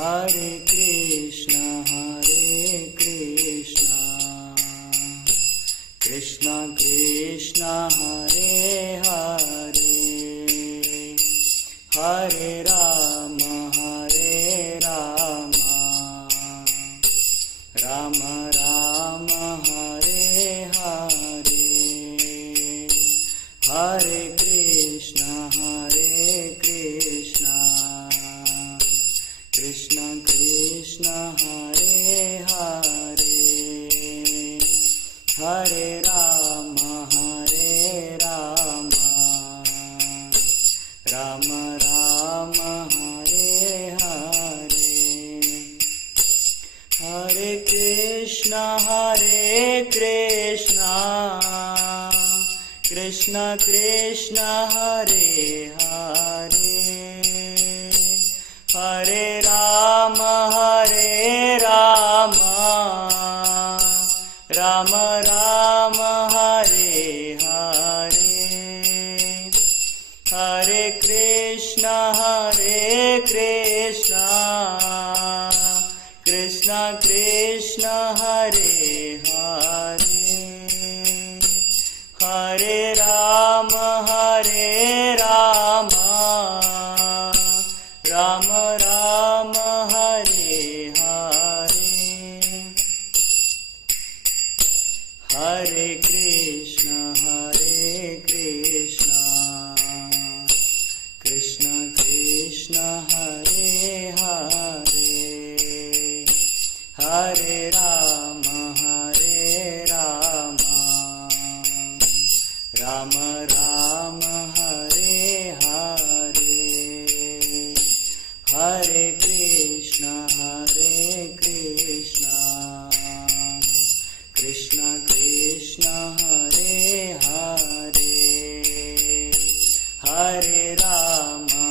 Hare Krishna, Krishna Krishna, Hare Hare, Hare Rama, Rama Rama, Hare Hare, Hare Krishna, Krishna Krishna, Hare Hare, Hare Rama, Rama Rama, Hare Hare, Hare Krishna, Krishna Krishna, Hare Hare, Hare Rama, Rama Rama, Hare Hare, Hare Krishna, Krishna Krishna, Hare Hare, Hare Rama, Rama Rama, Hare Hare, Hare Krishna, Krishna Krishna, Hare Hare, Hare Rama, Rama Rama, Hare Hare, Hare Krishna, Krishna Krishna, Hare Hare, Hare Rama,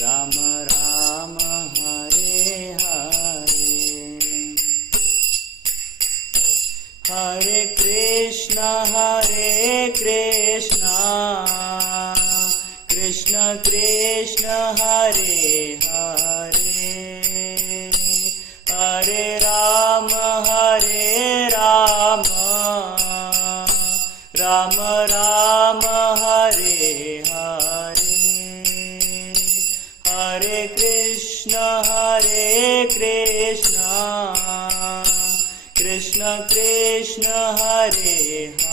Rama Rama, Hare Hare, Hare Krishna, Krishna Krishna, Hare Hare, Hare Rama, Rama Rama, Hare Hare, Hare Krishna, Krishna Krishna, Hare Hare.